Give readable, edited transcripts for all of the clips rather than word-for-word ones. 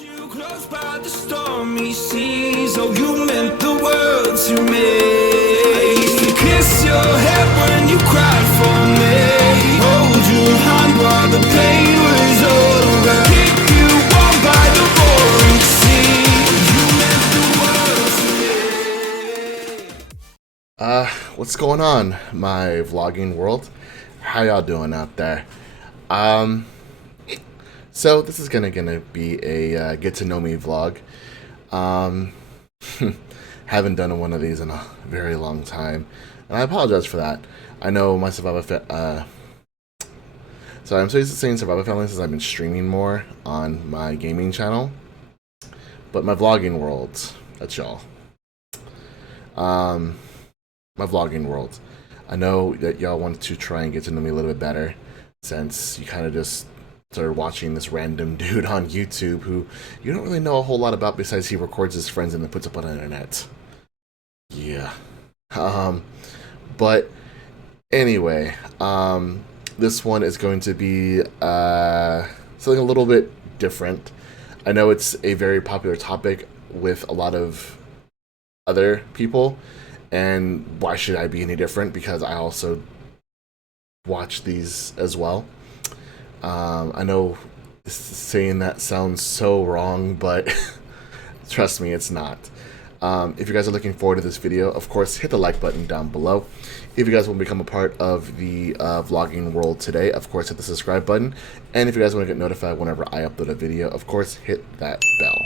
You close by the stormy seas. Oh, you meant the world to me. I used to kiss your head when you cried for me. Hold your hand while the pain was over. Keep you warm by the roaring sea. You meant the world to me. What's going on, my vlogging world? How y'all doing out there? So this is gonna be a get to know me vlog. Haven't done one of these in a very long time, and I apologize for that. I know my so I'm so used to saying Survivor Family since I've been streaming more on my gaming channel, but my vlogging world, that's y'all. My vlogging world. I know that y'all want to try and get to know me a little bit better, since you kind of just started watching this random dude on YouTube who you don't really know a whole lot about besides he records his friends and then puts up on the internet. Yeah. But anyway, this one is going to be something a little bit different. I know it's a very popular topic with a lot of other people, and why should I be any different? Because I also watch these as well. I know saying that sounds so wrong, but trust me, it's not. If you guys are looking forward to this video, of course, hit the like button down below. If you guys want to become a part of the vlogging world today, of course, hit the subscribe button. And if you guys want to get notified whenever I upload a video, of course, hit that bell.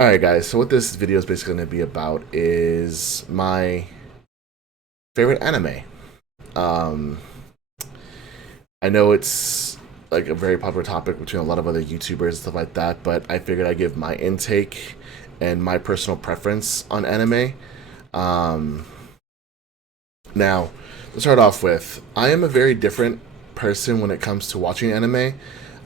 Alright guys, so what this video is basically going to be about is my favorite anime. I know it's like a very popular topic between a lot of other YouTubers and stuff like that, but I figured I'd give my intake and my personal preference on anime. Now, to start off with, I am a very different person when it comes to watching anime.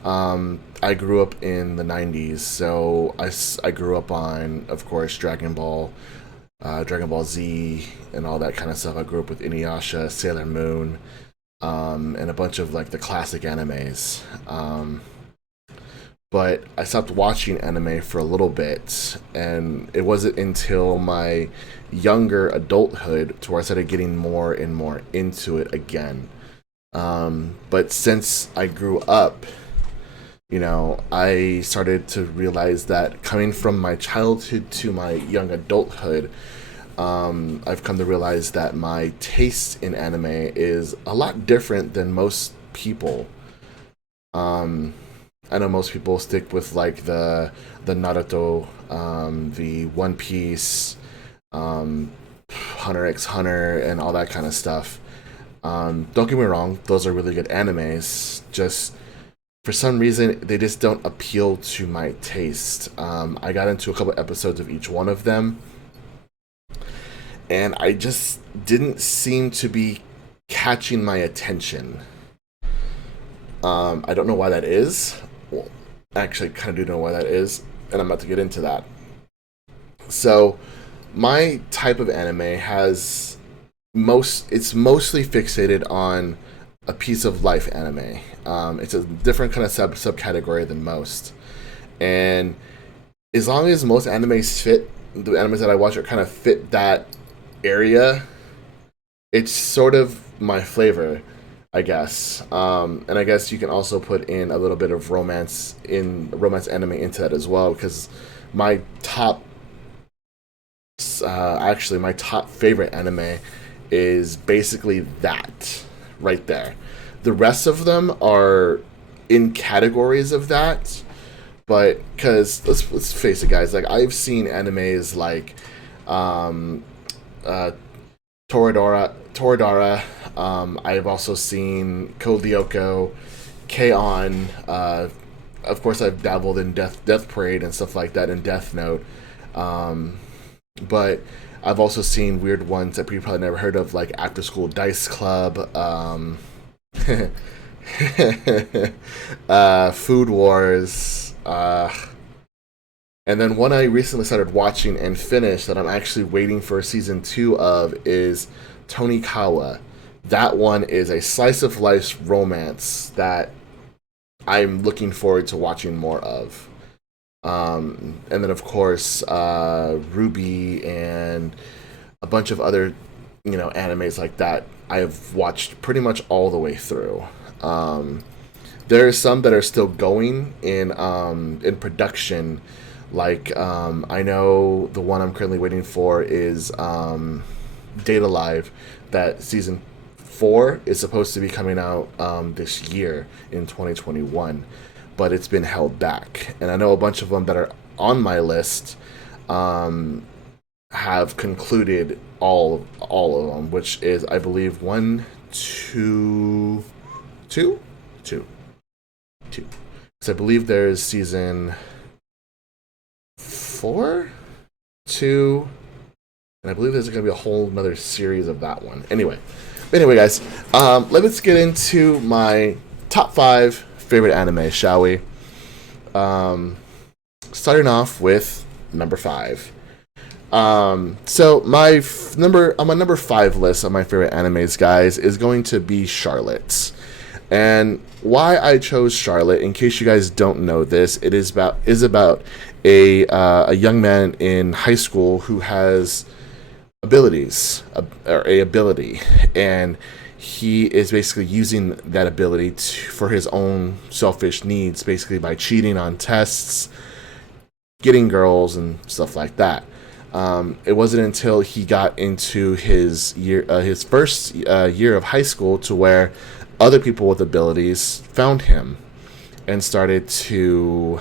I grew up in the 90s, so I grew up on, of course, Dragon Ball Z, and all that kind of stuff. I grew up with Inuyasha, Sailor Moon, and a bunch of like the classic animes. But I stopped watching anime for a little bit, and it wasn't until my younger adulthood to where I started getting more and more into it again. But since I grew up, you know, I started to realize that coming from my childhood to my young adulthood, I've come to realize that my taste in anime is a lot different than most people. I know most people stick with like the Naruto, the One Piece, Hunter x Hunter, and all that kind of stuff. Don't get me wrong; those are really good animes. Just for some reason, they just don't appeal to my taste. I got into a couple episodes of each one of them, and I just didn't seem to be catching my attention. I don't know why that is. Well, actually, I kind of do know why that is, and I'm about to get into that. So, my type of anime it's mostly fixated on a piece of life anime. It's a different kind of subcategory than most. And as long as most animes fit, the animes that I watch are kind of fit that area, it's sort of my flavor, I guess. And I guess you can also put in a little bit of romance anime into that as well, because my top favorite anime is basically that right there. The rest of them are in categories of that, but because let's face it, guys, like I've seen animes like Toradora. I've also seen Code Lyoko, K-On! Of course, I've dabbled in Death Parade and stuff like that, and Death Note. But I've also seen weird ones that people probably never heard of, like After School Dice Club, Food Wars, and then one I recently started watching and finished that I'm actually waiting for season 2 of is Tonikawa. That one is a slice of life romance that I'm looking forward to watching more of. And then of course Ruby and a bunch of other animes like that. I have watched pretty much all the way through. There are some that are still going in production. Like I know the one I'm currently waiting for is Data Live. That season 4 is supposed to be coming out this year in 2021, but it's been held back. And I know a bunch of them that are on my list have concluded all of them, which is I believe one, two. So I believe there's season 4, 2, and I believe there's going to be a whole another series of that one. Anyway, guys, let's get into my top 5 favorite anime, shall we? Starting off with number 5. So my number on my number 5 list of my favorite animes, guys, is going to be Charlotte. And why I chose Charlotte, in case you guys don't know this, it is about a young man in high school who has or a ability, and he is basically using that ability for his own selfish needs, basically by cheating on tests, getting girls, and stuff like that. It wasn't until he got into his first year of high school, to where other people with abilities found him and started to,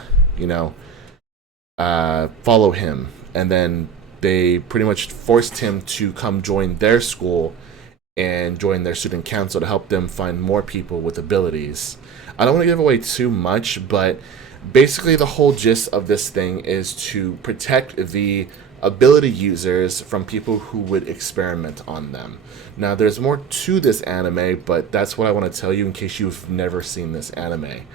follow him, and then they pretty much forced him to come join their school and join their student council to help them find more people with abilities. I don't want to give away too much, but basically the whole gist of this thing is to protect the ability users from people who would experiment on them. Now, there's more to this anime, but that's what I want to tell you in case you've never seen this anime.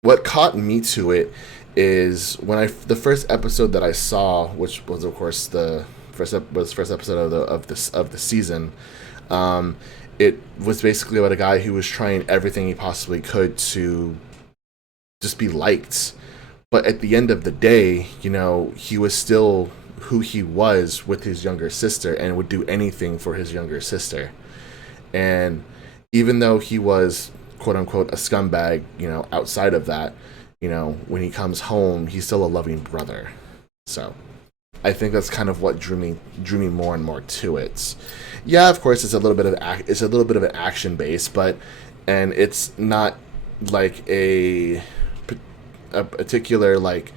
What caught me to it is the first episode that I saw, which was of course the first episode of the season. It was basically about a guy who was trying everything he possibly could to just be liked, but at the end of the day, he was still who he was with his younger sister, and would do anything for his younger sister. And even though he was quote unquote a scumbag, outside of that, when he comes home, he's still a loving brother. So I think that's kind of what drew me more and more to it. Yeah, of course, it's a little bit of an action base, and it's not like a particular like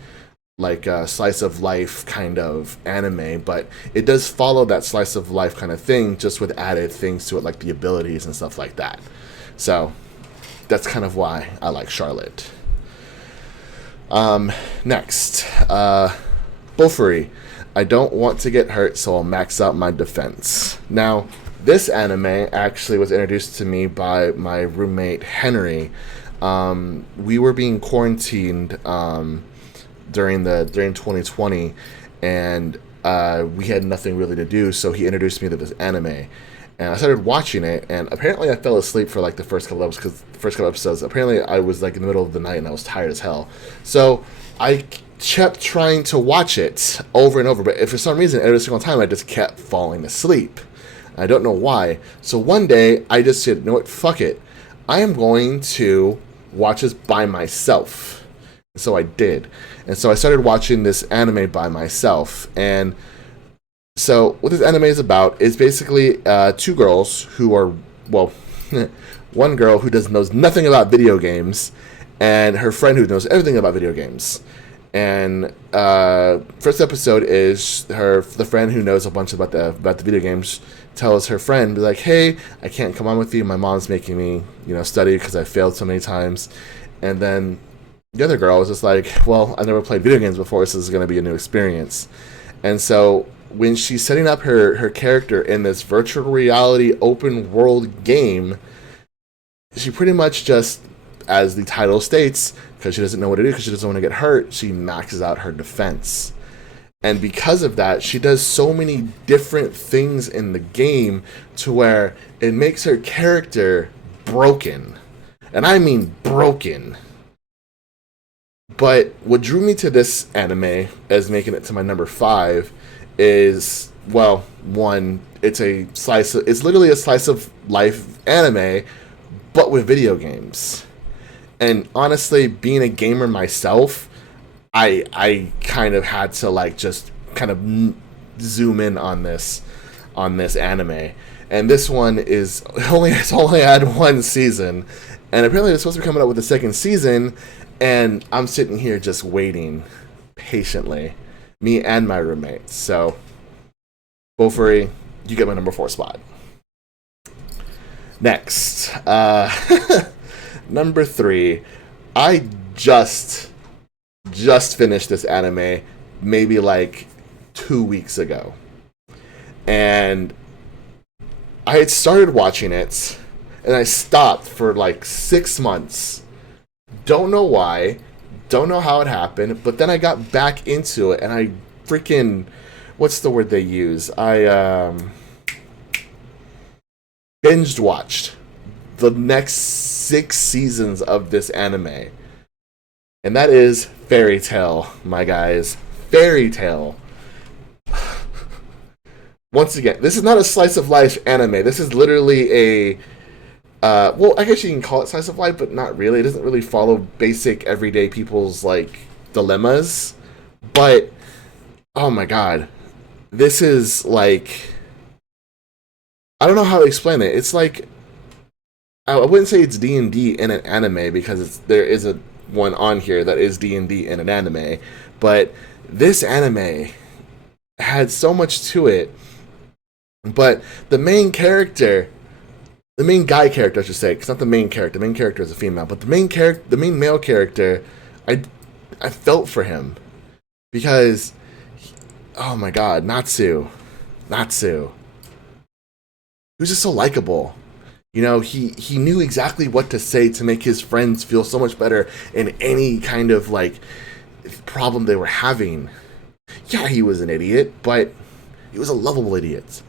slice of life kind of anime, but it does follow that slice of life kind of thing, just with added things to it, like the abilities and stuff like that. So that's kind of why I like Charlotte. Next, Bofuri. I don't want to get hurt, so I'll max out my defense. Now, this anime actually was introduced to me by my roommate Henry. We were being quarantined during 2020, and we had nothing really to do, so he introduced me to this anime. And I started watching it, and apparently I fell asleep for like the first couple episodes. Apparently I was like in the middle of the night and I was tired as hell. So I kept trying to watch it over and over, but for some reason, every single time I just kept falling asleep. I don't know why. So one day I just said, you know what, fuck it. I am going to watch this by myself. And so I did. And so I started watching this anime by myself. And so what this anime is about is basically two girls who are, well, one girl who knows nothing about video games, and her friend who knows everything about video games. And first episode is the friend who knows a bunch about the video games tells her friend, be like, hey, I can't come on with you. My mom's making me, study because I failed so many times. And then the other girl was just like, well, I've never played video games before, so this is going to be a new experience. And so when she's setting up her character in this virtual reality open world game, she pretty much just, as the title states, because she doesn't know what to do, because she doesn't want to get hurt, she maxes out her defense. And because of that, she does so many different things in the game to where it makes her character broken. And I mean broken. But what drew me to this anime as making it to my number 5 is, well, one, it's it's literally a slice of life anime, but with video games. And honestly, being a gamer myself, I kind of had to like just kind of zoom in on this anime. And this one it's only had one season, and apparently they're supposed to be coming up with a second season, and I'm sitting here just waiting patiently, me and my roommates. So, Bofuri, you get my number 4 spot. Next, number 3, I just finished this anime maybe like 2 weeks ago, and I had started watching it, and I stopped for like 6 months. Don't know why, don't know how it happened, but then I got back into it, and I freaking, what's the word they use? I binged watched the next 6 seasons of this anime. And that is Fairy Tail, my guys. Fairy Tail. Once again, this is not a slice of life anime. This is literally a well, I guess you can call it slice of life, but not really. It doesn't really follow basic everyday people's like dilemmas. But oh my god, this is like, I don't know how to explain it. It's like, I wouldn't say it's D&D in an anime, because there is a one on here that is D&D in an anime, but this anime had so much to it. But the main guy character, I should say, because not the main character. The main character is a female, but the main male character, I felt for him, because oh my god, Natsu, he was just so likable. You know, he knew exactly what to say to make his friends feel so much better in any kind of like problem they were having. Yeah, he was an idiot, but he was a lovable idiot.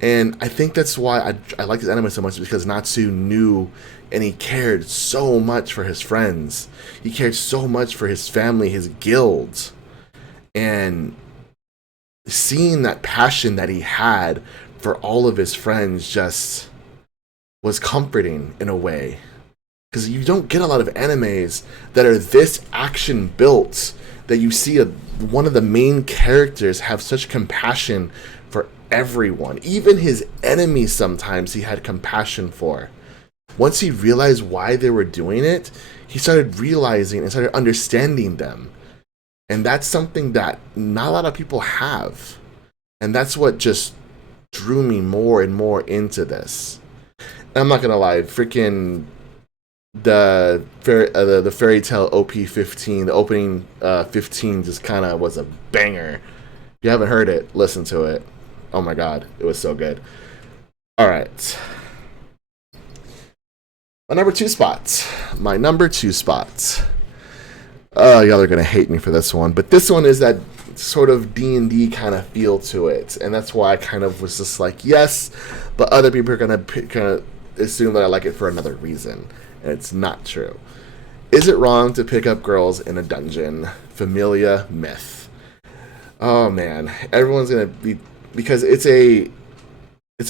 And I think that's why I like this anime so much, because Natsu knew and he cared so much for his friends. He cared so much for his family, his guild. And seeing that passion that he had for all of his friends just was comforting in a way. Because you don't get a lot of animes that are this action built, that you see one of the main characters have such compassion for everyone. Even his enemies sometimes he had compassion for. Once he realized why they were doing it, he started realizing and started understanding them. And that's something that not a lot of people have. And that's what just drew me more and more into this. And I'm not gonna lie, freaking the Fairy Tail OP15, the opening 15 just kind of was a banger. If you haven't heard it, listen to it. Oh my god, it was so good. All right, my number 2 spot. Y'all are gonna hate me for this one, but this one is that sort of D&D kind of feel to it, and that's why I kind of was just like, yes, but other people are gonna kind of assume that I like it for another reason, and it's not true. Is it wrong to pick up girls in a dungeon? Familia Myth. Oh man, everyone's gonna be, because it's a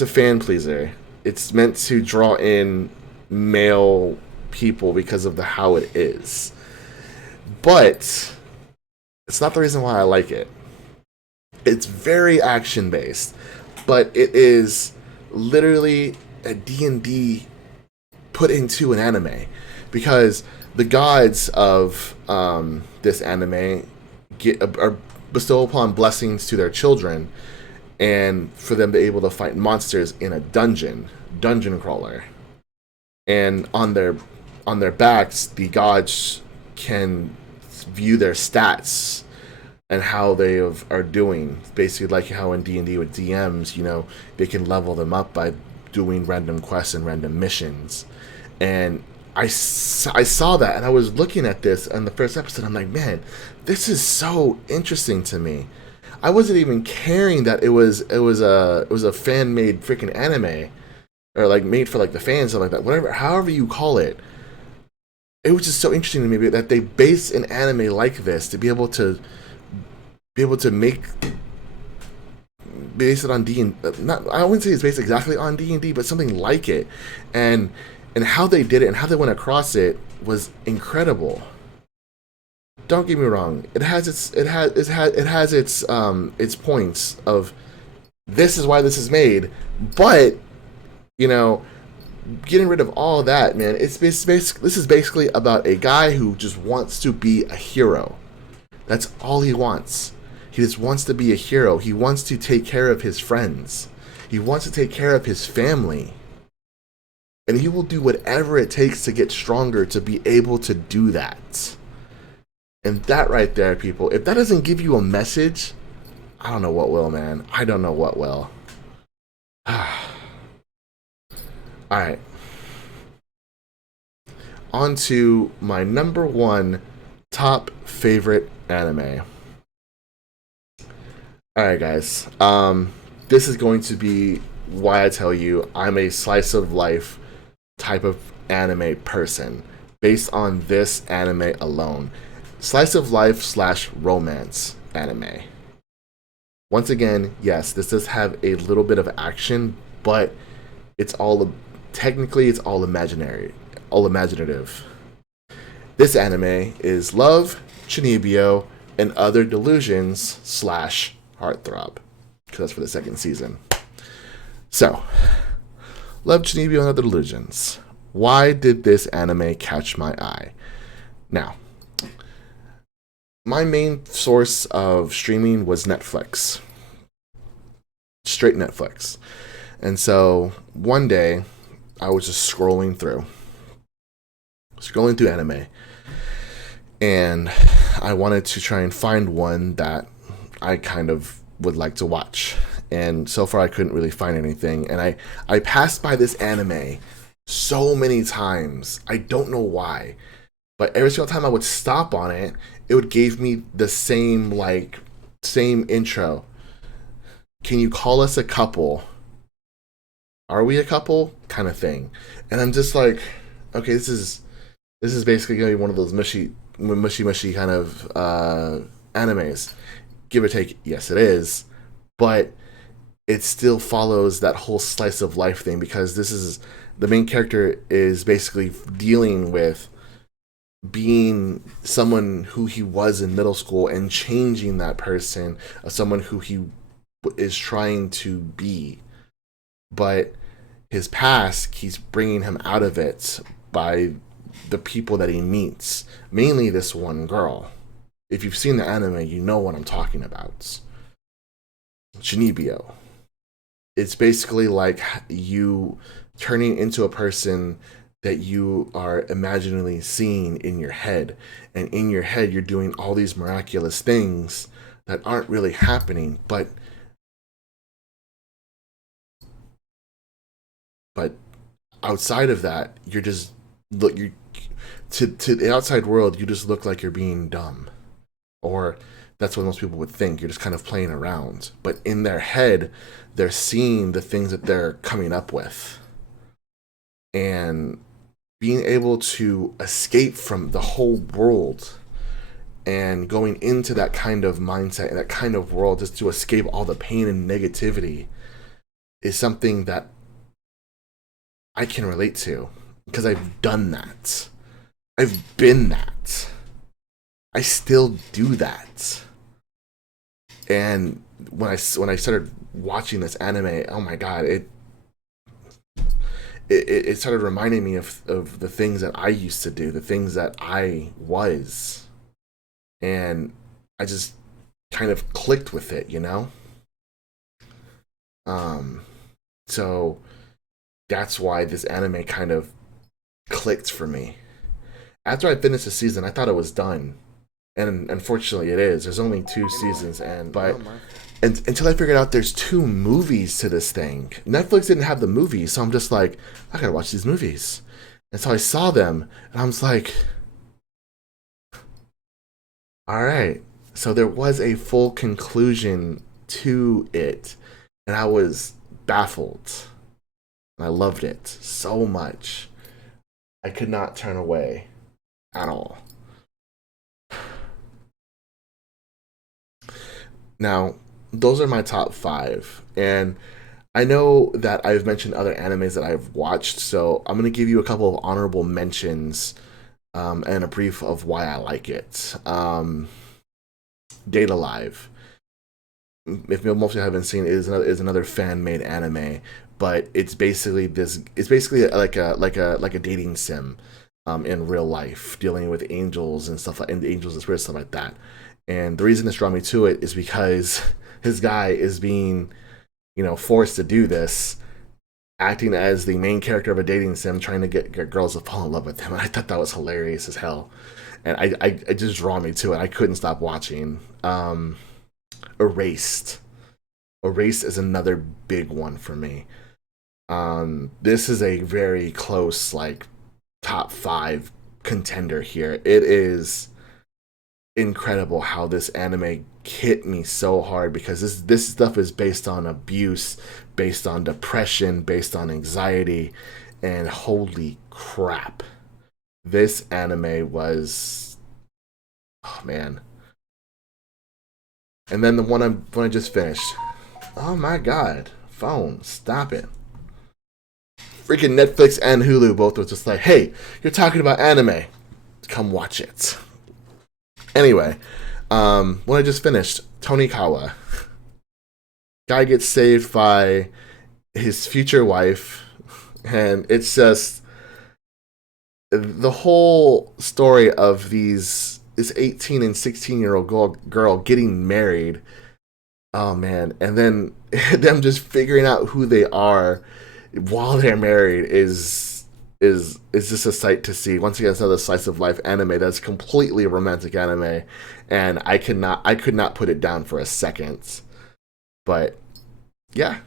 fan pleaser. It's meant to draw in male people because of how it is. But it's not the reason why I like it. It's very action based, but it is literally a D&D put into an anime, because the gods of this anime are bestow upon blessings to their children, and for them to be able to fight monsters in a dungeon crawler. And on their backs, the gods can view their stats and how they are doing. Basically, like how in D&D with DMs, you know, they can level them up by doing random quests and random missions. And I saw that, and I was looking at this on the first episode. I'm like, man, this is so interesting to me. I wasn't even caring that it was a fan made freaking anime, or like made for like the fans, something like that. Whatever, however you call it. it was just so interesting to me that they base an anime like this to be able to make base it on D and not. I wouldn't say it's based exactly on D&D, but something like it, and how they did it and how they went across it was incredible. Don't get me wrong; it has its points of this is why this is made, but you know, getting rid of all of that, man. This is basically about a guy who just wants to be a hero. That's all he wants. He just wants to be a hero. He wants to take care of his friends. He wants to take care of his family. And he will do whatever it takes to get stronger to be able to do that. And that right there, people, if that doesn't give you a message, I don't know what will, man. I don't know what will. Alright. On to my number one top favorite anime. Alright, guys. This is going to be why I tell you I'm a slice of life type of anime person based on this anime alone. Slice of life / romance anime. Once again, yes, this does have a little bit of action, but it's all technically it's all imaginary, all imaginative. This anime is Love, Chunibyo, and Other Delusions / Heartthrob, because that's for the second season. So, Love, Chunibyo, and Other Delusions. Why did this anime catch my eye? Now, my main source of streaming was Netflix. Straight Netflix. And so, one day, I was just scrolling through anime, and I wanted to try and find one that I kind of would like to watch. And so far I couldn't really find anything. And I passed by this anime so many times. I don't know why. But every single time I would stop on it, it would give me the same intro. Can you call us a couple? Are we a couple? Kind of thing. And I'm just like, okay, this is basically gonna be one of those mushy kind of animes. Give or take, yes it is. But it still follows that whole slice of life thing, because this is the main character is basically dealing with being someone who he was in middle school and changing that person of someone who he is trying to be. But his past keeps bringing him out of it by the people that he meets, mainly this one girl. If you've seen the anime, you know what I'm talking about. Chunibyo. It's basically like you turning into a person that you are imaginally seeing in your head. And in your head, you're doing all these miraculous things that aren't really happening, but outside of that, you're just to the outside world, you just look like you're being dumb. Or that's what most people would think. You're just kind of playing around. But in their head, they're seeing the things that they're coming up with. And being able to escape from the whole world and going into that kind of mindset and that kind of world just to escape all the pain and negativity is something that I can relate to, because I've done that. I've been that. I still do that. And when I started watching this anime, oh my god, it started reminding me of the things that I used to do, the things that I was. And I just kind of clicked with it, you know? So that's why this anime kind of clicked for me. After I finished the season, I thought it was done. And unfortunately it is. There's only 2 seasons, but until I figured out there's 2 movies to this thing. Netflix didn't have the movies, so I'm just like, I gotta watch these movies. And so I saw them, and I was like, alright. So there was a full conclusion to it, and I was baffled. And I loved it so much. I could not turn away. at all. Now, those are my top 5. And I know that I've mentioned other animes that I've watched, so I'm going to give you a couple of honorable mentions and a brief of why I like it. Date Alive. If most of you haven't seen it, is another fan made anime, but it's basically like a dating sim in real life, dealing with angels and stuff like and angels and spirits, stuff like that. And the reason this drew me to it is because his guy is being, forced to do this, acting as the main character of a dating sim, trying to get girls to fall in love with him. And I thought that was hilarious as hell, and I it just draw me to it. I couldn't stop watching. Erased. Erased is another big one for me. This is a very close, like, top 5 contender here. It is incredible how this anime hit me so hard, because this stuff is based on abuse, based on depression, based on anxiety, and holy crap, this anime was, oh man. And then the one I just finished, oh my god, phone, stop it. Freaking Netflix and Hulu both was just like, hey, you're talking about anime, come watch it. Anyway, what I just finished, Tonikawa. Guy gets saved by his future wife, and it's just the whole story of this 18 and 16-year-old girl getting married. Oh man, and then them just figuring out who they are while they're married is just a sight to see. Once again, it's another slice of life anime that's completely romantic anime, and I could not put it down for a second. But yeah,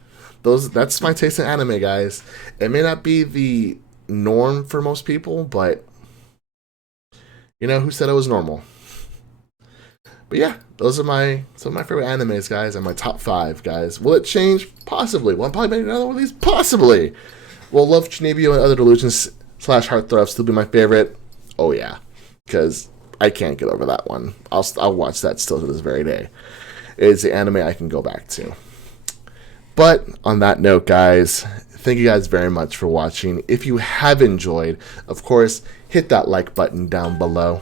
that's my taste in anime, guys. It may not be the norm for most people, but who said it was normal? But yeah, those are some of my favorite animes, guys, and my top 5, guys. Will it change? Possibly. Will I probably make another one of these? Possibly. Will Love Chunibyo and Other Delusions / Heartthrob still be my favorite? Oh yeah, because I can't get over that one. I'll watch that still to this very day. It's the anime I can go back to. But on that note, guys, thank you guys very much for watching. If you have enjoyed, of course, hit that like button down below.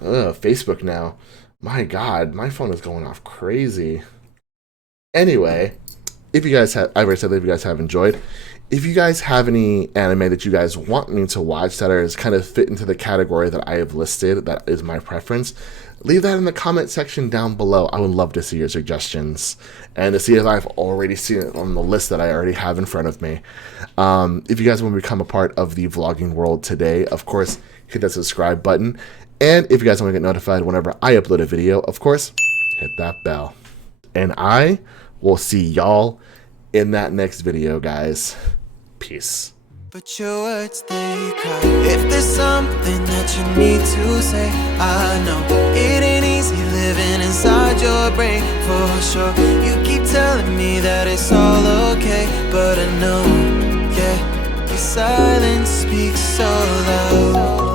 Facebook now. My god, my phone is going off crazy. Anyway, if you guys have, I already said that if you guys have enjoyed, if you guys have any anime that you guys want me to watch that is kind of fit into the category that I have listed, that is my preference, leave that in the comment section down below. I would love to see your suggestions and to see if I've already seen it on the list that I already have in front of me. If you guys want to become a part of the vlogging world today, of course, hit that subscribe button. And if you guys want to get notified whenever I upload a video, of course, hit that bell. And I will see y'all in that next video, guys. Peace. But your words, they cry. If there's something that you need to say, I know it ain't easy living inside your brain, for sure. You keep telling me that it's all okay, but I know, yeah, your silence speaks so loud.